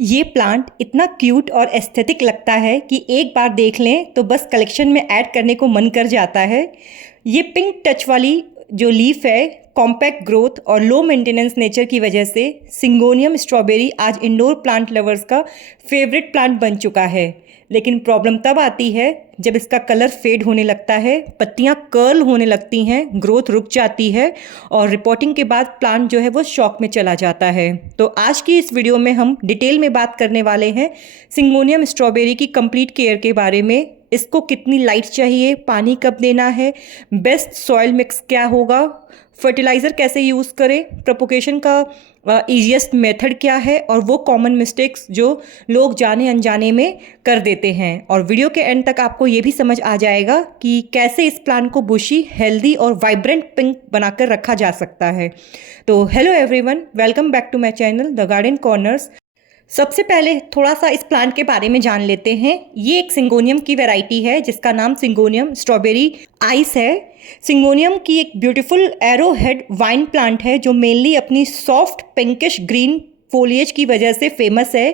ये प्लांट इतना क्यूट और एस्थेटिक लगता है कि एक बार देख लें तो बस कलेक्शन में ऐड करने को मन कर जाता है। ये पिंक टच वाली जो लीफ है, कॉम्पैक्ट ग्रोथ और लो मेंटेनेंस नेचर की वजह से सिंगोनियम स्ट्रॉबेरी आज इंडोर प्लांट लवर्स का फेवरेट प्लांट बन चुका है। लेकिन प्रॉब्लम तब आती है जब इसका कलर फेड होने लगता है, पत्तियां कर्ल होने लगती हैं, ग्रोथ रुक जाती है और रिपोर्टिंग के बाद प्लांट जो है वो शॉक में चला जाता है। तो आज की इस वीडियो में हम डिटेल में बात करने वाले हैं सिंगोनियम स्ट्रॉबेरी की कंप्लीट केयर के बारे में। इसको कितनी लाइट चाहिए, पानी कब देना है, बेस्ट सॉइल मिक्स क्या होगा, फर्टिलाइज़र कैसे यूज़ करें, प्रोपोगेशन का ईजीएस्ट मेथड क्या है और वो कॉमन मिस्टेक्स जो लोग जाने अनजाने में कर देते हैं। और वीडियो के एंड तक आपको ये भी समझ आ जाएगा कि कैसे इस प्लांट को बुशी, हेल्दी और वाइब्रेंट पिंक बनाकर रखा जा सकता है। तो hello everyone, welcome back to my channel the garden corners. सबसे पहले थोड़ा सा इस प्लांट के बारे में जान लेते हैं। ये एक सिंगोनियम की वैरायटी है जिसका नाम सिंगोनियम स्ट्रॉबेरी आइस है। सिंगोनियम की एक beautiful arrow head wine plant है जो मेनली अपनी सॉफ्ट पिंकिश ग्रीन फोलिएज की वजह से फेमस है।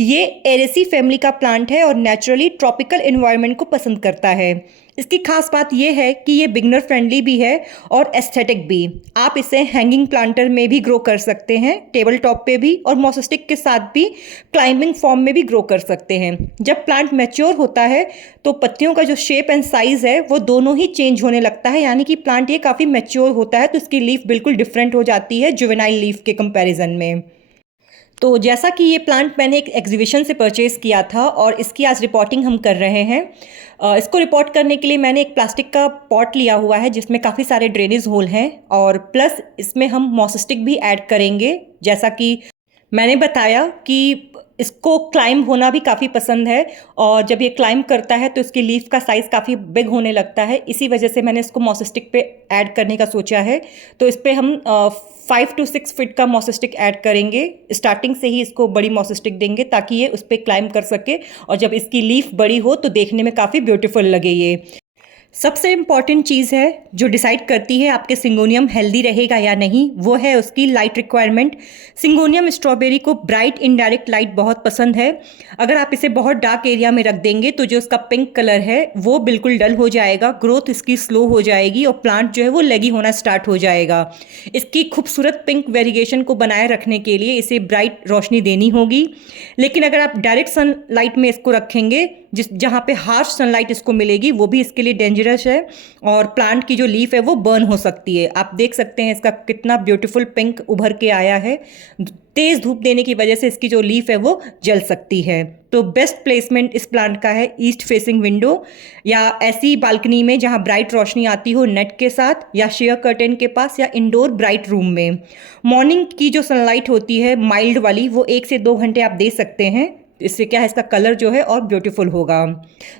ये एरेसी फैमिली का प्लांट है और नेचुरली ट्रॉपिकल एनवायरनमेंट को पसंद करता है। इसकी खास बात यह है कि ये बिगनर फ्रेंडली भी है और एस्थेटिक भी। आप इसे हैंगिंग प्लांटर में भी ग्रो कर सकते हैं, टेबल टॉप पे भी, और मॉसस्टिक के साथ भी क्लाइंबिंग फॉर्म में भी ग्रो कर सकते हैं। जब प्लांट मैच्योर होता है तो पत्तियों का जो शेप एंड साइज़ है वो दोनों ही चेंज होने लगता है, यानी कि प्लांट ये काफ़ी मैच्योर होता है तो इसकी लीफ बिल्कुल डिफरेंट हो जाती है जुवेनाइल लीफ के कंपैरिजन में। तो जैसा कि ये प्लांट मैंने एक एग्जीबिशन से परचेज़ किया था और इसकी आज रिपोर्टिंग हम कर रहे हैं। इसको रिपोर्ट करने के लिए मैंने एक प्लास्टिक का पॉट लिया हुआ है जिसमें काफ़ी सारे ड्रेनेज होल हैं और प्लस इसमें हम मॉसस्टिक भी ऐड करेंगे। जैसा कि मैंने बताया कि इसको क्लाइंब होना भी काफ़ी पसंद है और जब ये क्लाइंब करता है तो इसकी लीफ का साइज़ काफ़ी बिग होने लगता है। इसी वजह से मैंने इसको मॉसस्टिक पे ऐड करने का सोचा है। तो इस पर हम 5 to 6 फीट का मॉसस्टिक ऐड करेंगे। स्टार्टिंग से ही इसको बड़ी मॉसस्टिक देंगे ताकि ये उस पर क्लाइंब कर सके और जब इसकी लीफ बड़ी हो तो देखने में काफ़ी ब्यूटीफुल लगे। ये सबसे इम्पॉर्टेंट चीज़ है जो डिसाइड करती है आपके सिंगोनियम हेल्दी रहेगा या नहीं, वो है उसकी लाइट रिक्वायरमेंट। सिंगोनियम स्ट्रॉबेरी को ब्राइट इनडायरेक्ट लाइट बहुत पसंद है। अगर आप इसे बहुत डार्क एरिया में रख देंगे तो जो उसका पिंक कलर है वो बिल्कुल डल हो जाएगा, ग्रोथ इसकी स्लो हो जाएगी और प्लांट जो है वो लेगी होना स्टार्ट हो जाएगा। इसकी खूबसूरत पिंक वेरिएशन को बनाए रखने के लिए इसे ब्राइट रोशनी देनी होगी। लेकिन अगर आप डायरेक्ट सनलाइट में इसको रखेंगे, जहाँ पे हार्श सनलाइट इसको मिलेगी, वो भी इसके लिए डेंजरस है और प्लांट की जो लीफ है वो बर्न हो सकती है। आप देख सकते हैं इसका कितना ब्यूटीफुल पिंक उभर के आया है। तेज़ धूप देने की वजह से इसकी जो लीफ है वो जल सकती है। तो बेस्ट प्लेसमेंट इस प्लांट का है ईस्ट फेसिंग विंडो या ऐसी बालकनी में जहाँ ब्राइट रोशनी आती हो नेट के साथ, या शेयर कर्टेन के पास, या इंडोर ब्राइट रूम में। मॉर्निंग की जो सनलाइट होती है माइल्ड वाली, वो 1 से 2 घंटे आप दे सकते हैं। इससे क्या है, इसका कलर जो है और ब्यूटीफुल होगा।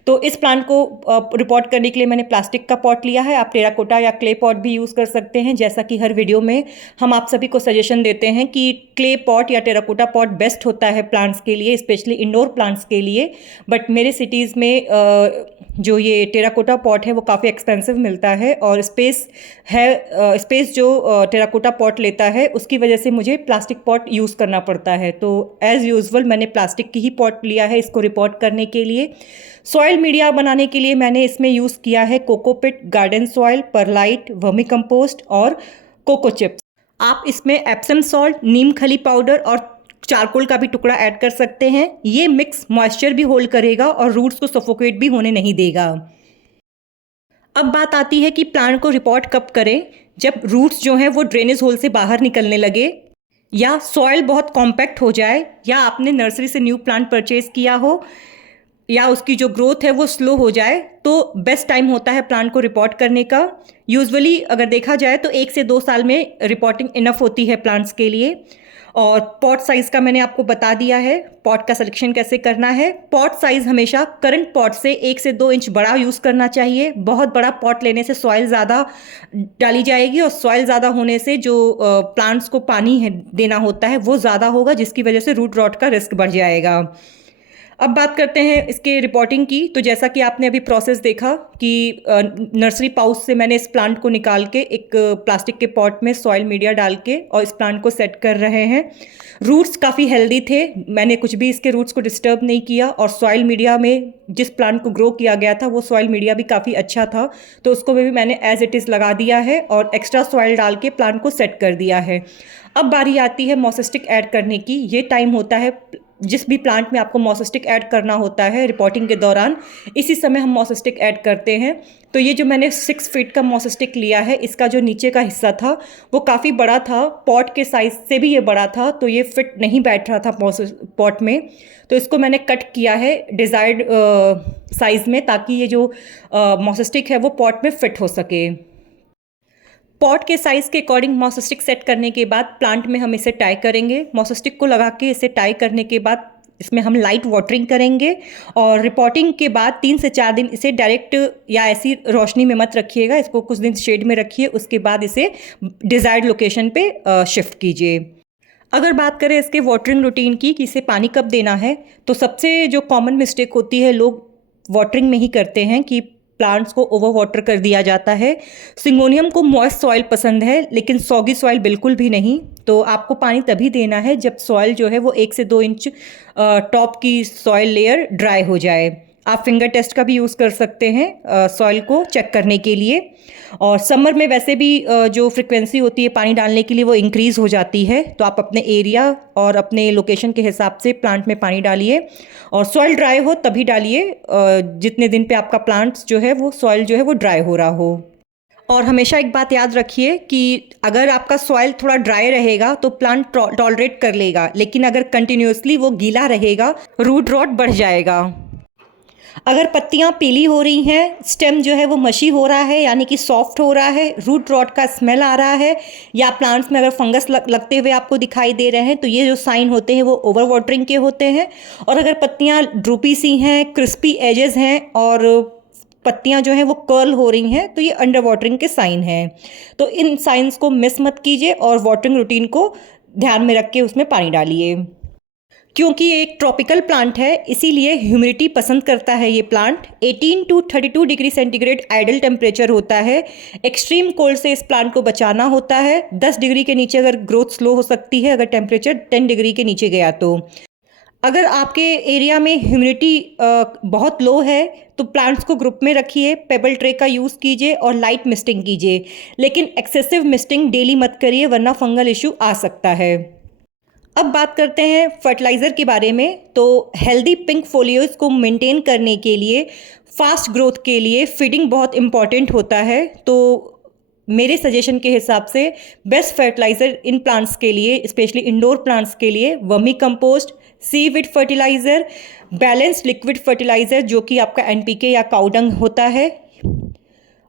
तो इस प्लांट को रिपोर्ट करने के लिए मैंने प्लास्टिक का पॉट लिया है। आप टेराकोटा या क्ले पॉट भी यूज़ कर सकते हैं। जैसा कि हर वीडियो में हम आप सभी को सजेशन देते हैं कि क्ले पॉट या टेराकोटा पॉट बेस्ट होता है प्लांट्स के लिए, स्पेशली इंडोर प्लांट्स के लिए। बट मेरे सिटीज़ में जो ये टेराकोटा पॉट है वो काफ़ी एक्सपेंसिव मिलता है और स्पेस जो टेराकोटा पॉट लेता है उसकी वजह से मुझे प्लास्टिक पॉट यूज़ करना पड़ता है। तो एज़ यूजुअल मैंने प्लास्टिक की ही पॉट लिया है इसको रिपोर्ट करने के लिए। सॉइल मीडिया बनाने के लिए मैंने इसमें यूज़ किया है cocopeat, garden soil, perlite, vermi compost और कोको चिप्स। आप इसमें एप्सम सॉल्ट, नीम खली पाउडर और चारकोल का भी टुकड़ा ऐड कर सकते हैं। ये मिक्स मॉइस्चर भी होल्ड करेगा और रूट्स को सफोकेट भी होने नहीं देगा। अब बात आती है कि प्लांट को रिपोर्ट कब करें, जब रूट्स जो हैं वो ड्रेनेज होल से बाहर निकलने लगे, या सॉइल बहुत कॉम्पैक्ट हो जाए, या आपने नर्सरी से न्यू प्लांट परचेज किया हो, या उसकी जो ग्रोथ है वो स्लो हो जाए, तो बेस्ट टाइम होता है प्लांट को रिपोर्ट करने का। यूजुअली अगर देखा जाए तो 1 से 2 साल में रिपोर्टिंग इनफ होती है प्लांट्स के लिए। और पॉट साइज़ का मैंने आपको बता दिया है, पॉट का सिलेक्शन कैसे करना है। पॉट साइज़ हमेशा करंट पॉट से 1 से 2 इंच बड़ा यूज़ करना चाहिए। बहुत बड़ा पॉट लेने से सॉइल ज़्यादा डाली जाएगी और सॉइल ज़्यादा होने से जो प्लांट्स को पानी देना होता है वो ज़्यादा होगा, जिसकी वजह से रूट रॉट का रिस्क बढ़ जाएगा। अब बात करते हैं इसके रिपोर्टिंग की। तो जैसा कि आपने अभी प्रोसेस देखा कि नर्सरी पाउच से मैंने इस प्लांट को निकाल के एक प्लास्टिक के पॉट में सॉइल मीडिया डाल के और इस प्लांट को सेट कर रहे हैं। रूट्स काफ़ी हेल्दी थे, मैंने कुछ भी इसके रूट्स को डिस्टर्ब नहीं किया, और सॉइल मीडिया में जिस प्लांट को ग्रो किया गया था वो सॉइल मीडिया भी काफ़ी अच्छा था, तो उसको भी मैंने एज इट इज़ लगा दिया है और एक्स्ट्रा सॉइल डाल के प्लांट को सेट कर दिया है। अब बारी आती है मोसेस्टिक ऐड करने की। ये टाइम होता है जिस भी प्लांट में आपको मोसेस्टिक ऐड करना होता है रिपोर्टिंग के दौरान, इसी समय हम मोसेस्टिक ऐड करते हैं। तो ये जो मैंने 6 फीट का मोसेस्टिक लिया है, इसका जो नीचे का हिस्सा था वो काफ़ी बड़ा था, पॉट के साइज से भी ये बड़ा था, तो ये फिट नहीं बैठ रहा था पॉट में। तो इसको मैंने कट किया है डिज़ायर्ड साइज़ में, ताकि ये जो मोसेस्टिक है वो पॉट में फिट हो सके। पॉट के साइज़ के अकॉर्डिंग मोसेस्टिक सेट करने के बाद प्लांट में हम इसे टाई करेंगे। मोसेस्टिक को लगा के इसे टाई करने के बाद इसमें हम लाइट वाटरिंग करेंगे, और रिपोर्टिंग के बाद 3 से 4 दिन इसे डायरेक्ट या ऐसी रोशनी में मत रखिएगा, इसको कुछ दिन शेड में रखिए, उसके बाद इसे डिज़ायर्ड लोकेशन पे शिफ्ट कीजिए। अगर बात करें इसके वाटरिंग रूटीन की कि इसे पानी कब देना है, तो सबसे जो कॉमन मिस्टेक होती है, लोग वाटरिंग में ही करते हैं कि प्लांट्स को ओवर वाटर कर दिया जाता है। सिंगोनियम को मॉइस्ट सॉइल पसंद है, लेकिन सॉगी सॉइल बिल्कुल भी नहीं। तो आपको पानी तभी देना है जब सॉइल जो है वो 1 से 2 इंच टॉप की सॉइल लेयर ड्राई हो जाए। आप फिंगर टेस्ट का भी यूज़ कर सकते हैं सॉइल को चेक करने के लिए। और समर में वैसे भी जो फ्रिक्वेंसी होती है पानी डालने के लिए वो इंक्रीज़ हो जाती है, तो आप अपने एरिया और अपने लोकेशन के हिसाब से प्लांट में पानी डालिए, और सॉइल ड्राई हो तभी डालिए जितने दिन पे आपका प्लांट्स जो है वो सॉइल जो है वो ड्राई हो रहा हो। और हमेशा एक बात याद रखिए कि अगर आपका सॉइल थोड़ा ड्राई रहेगा तो प्लांट टॉलरेट कर लेगा, लेकिन अगर कंटिन्यूसली वो गीला रहेगा रूट रॉट बढ़ जाएगा। अगर पत्तियां पीली हो रही हैं, स्टेम जो है वो मशी हो रहा है यानी कि सॉफ्ट हो रहा है, रूट रॉट का स्मेल आ रहा है, या प्लांट्स में अगर फंगस लगते हुए आपको दिखाई दे रहे हैं, तो ये जो साइन होते हैं वो ओवर वाटरिंग के होते हैं। और अगर पत्तियां ड्रूपी सी हैं, क्रिस्पी एजेस हैं और पत्तियां जो हैं वो कर्ल हो रही हैं, तो ये अंडर वाटरिंग के साइन हैं। तो इन साइंस को मिस मत कीजिए और वाटरिंग रूटीन को ध्यान में रख के उसमें पानी डालिए। क्योंकि ये एक ट्रॉपिकल प्लांट है, इसीलिए ह्यूमिडिटी पसंद करता है ये plant. 18 to 32 degree centigrade ideal temperature होता है। एक्सट्रीम कोल्ड से इस प्लांट को बचाना होता है। 10 डिग्री के नीचे अगर ग्रोथ स्लो हो सकती है, अगर टेम्परेचर 10 डिग्री के नीचे गया तो। अगर आपके एरिया में ह्यूमिडिटी बहुत लो है तो प्लांट्स को ग्रुप में रखिए, पेबल ट्रे का यूज़ कीजिए और लाइट मिस्टिंग कीजिए, लेकिन एक्सेसिव मिस्टिंग डेली मत करिए वरना फंगल इशू आ सकता है। अब बात करते हैं फर्टिलाइज़र के बारे में। तो हेल्दी पिंक फोलियोज को मेंटेन करने के लिए, फास्ट ग्रोथ के लिए फीडिंग बहुत इम्पॉर्टेंट होता है। तो मेरे सजेशन के हिसाब से बेस्ट फर्टिलाइज़र इन प्लांट्स के लिए, स्पेशली इंडोर प्लांट्स के लिए, vermi compost, seaweed fertiliser, balanced liquid fertiliser जो कि आपका एनपीके या काउडंग होता है,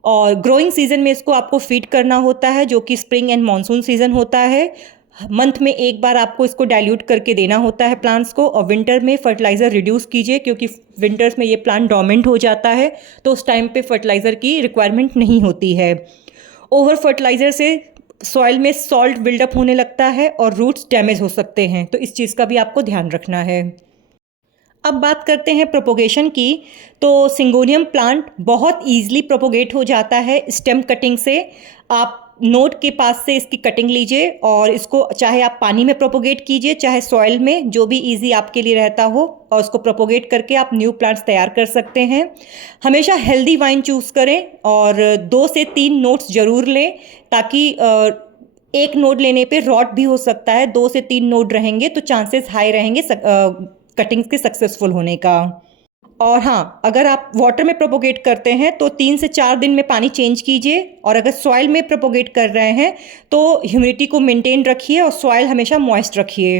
और ग्रोइंग सीजन में इसको आपको फीड करना होता है जो कि स्प्रिंग एंड मानसून सीजन होता है। मंथ में एक बार आपको इसको डाइल्यूट करके देना होता है प्लांट्स को, और विंटर में फर्टिलाइज़र रिड्यूस कीजिए क्योंकि विंटर्स में ये प्लांट डोमेंट हो जाता है, तो उस टाइम पे फर्टिलाइज़र की रिक्वायरमेंट नहीं होती है। ओवर फर्टिलाइज़र से सॉइल में सॉल्ट बिल्डअप होने लगता है और रूट्स डैमेज हो सकते हैं, तो इस चीज़ का भी आपको ध्यान रखना है। अब बात करते हैं प्रोपोगेशन की। तो सिंगोनियम प्लांट बहुत ईजिली प्रोपोगेट हो जाता है स्टेम कटिंग से। आप नोड के पास से इसकी कटिंग लीजिए और इसको चाहे आप पानी में प्रोपोगेट कीजिए चाहे सॉइल में, जो भी इजी आपके लिए रहता हो, और उसको प्रोपोगेट करके आप न्यू प्लांट्स तैयार कर सकते हैं। हमेशा हेल्दी वाइन चूज़ करें और 2 से 3 नोड्स ज़रूर लें, ताकि एक नोड लेने पे रॉट भी हो सकता है, 2 से 3 नोड रहेंगे तो चांसेस हाई रहेंगे कटिंग्स के सक्सेसफुल होने का। और हाँ, अगर आप वाटर में प्रोपोगेट करते हैं तो 3 से 4 दिन में पानी चेंज कीजिए, और अगर सॉइल में प्रोपोगेट कर रहे हैं तो ह्यूमिडिटी को मेंटेन रखिए और सॉइल हमेशा मॉइस्ट रखिए।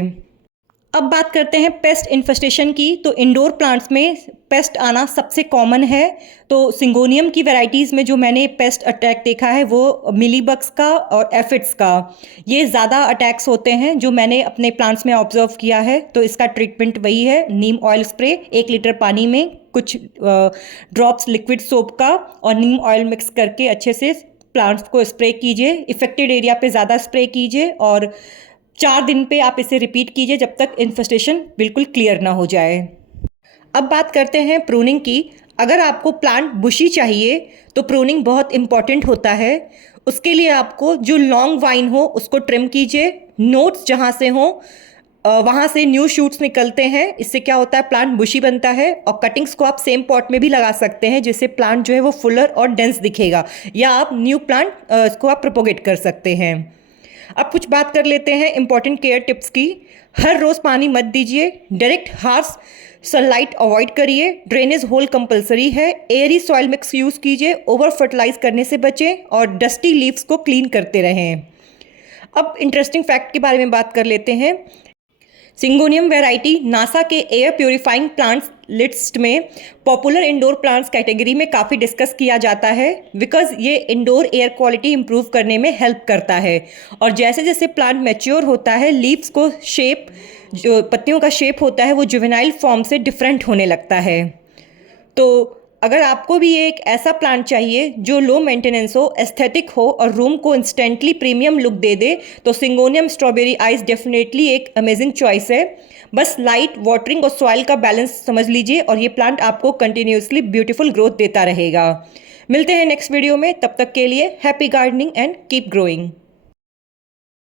अब बात करते हैं पेस्ट इन्फेस्टेशन की। तो इंडोर प्लांट्स में पेस्ट आना सबसे कॉमन है। तो सिंगोनियम की वैरायटीज़ में जो मैंने पेस्ट अटैक देखा है वो मिलीबग्स का और एफिड्स का, ये ज़्यादा अटैक्स होते हैं जो मैंने अपने प्लांट्स में ऑब्जर्व किया है। तो इसका ट्रीटमेंट वही है, नीम ऑयल स्प्रे 1 लीटर पानी में कुछ ड्रॉप्स लिक्विड सोप का और नीम ऑयल मिक्स करके अच्छे से प्लांट्स को स्प्रे कीजिए। इफेक्टेड एरिया पे ज़्यादा स्प्रे कीजिए और 4 दिन पे आप इसे रिपीट कीजिए जब तक इन्फेस्टेशन बिल्कुल क्लियर ना हो जाए। अब बात करते हैं प्रूनिंग की। अगर आपको प्लांट बुशी चाहिए तो प्रूनिंग बहुत इम्पॉर्टेंट होता है। उसके लिए आपको जो लॉन्ग वाइन हो उसको ट्रिम कीजिए, नोट्स जहाँ से हों वहाँ से न्यू शूट्स निकलते हैं। इससे क्या होता है, प्लांट बुशी बनता है। और कटिंग्स को आप सेम पॉट में भी लगा सकते हैं, जिससे प्लांट जो है वो फुलर और डेंस दिखेगा, या आप न्यू प्लांट इसको आप प्रोपोगेट कर सकते हैं। अब कुछ बात कर लेते हैं इंपॉर्टेंट केयर टिप्स की। हर रोज़ पानी मत दीजिए, डायरेक्ट हार्श सनलाइट अवॉइड करिए, ड्रेनेज होल कंपलसरी है, एयरी सॉइल मिक्स यूज़ कीजिए, ओवर फर्टिलाइज करने से बचें और डस्टी लीव्स को क्लीन करते रहें। अब इंटरेस्टिंग फैक्ट के बारे में बात कर लेते हैं। सिंगोनियम वैरायटी नासा के एयर प्योरीफाइंग प्लांट्स लिस्ट में पॉपुलर इंडोर प्लांट्स कैटेगरी में काफ़ी डिस्कस किया जाता है, बिकॉज ये इंडोर एयर क्वालिटी इंप्रूव करने में हेल्प करता है। और जैसे जैसे प्लांट मैच्योर होता है, लीव्स को शेप, जो पत्तियों का शेप होता है वो जुवेनाइल फॉर्म से डिफरेंट होने लगता है। तो अगर आपको भी एक ऐसा प्लांट चाहिए जो लो मेंटेनेंस हो, एस्थेटिक हो और रूम को इंस्टेंटली प्रीमियम लुक दे दे, तो सिंगोनियम स्ट्रॉबेरी आइस डेफिनेटली एक अमेजिंग चॉइस है। बस लाइट वाटरिंग और सॉइल का बैलेंस समझ लीजिए और ये प्लांट आपको कंटिन्यूसली ब्यूटीफुल ग्रोथ देता रहेगा। मिलते हैं नेक्स्ट वीडियो में, तब तक के लिए happy gardening and keep growing.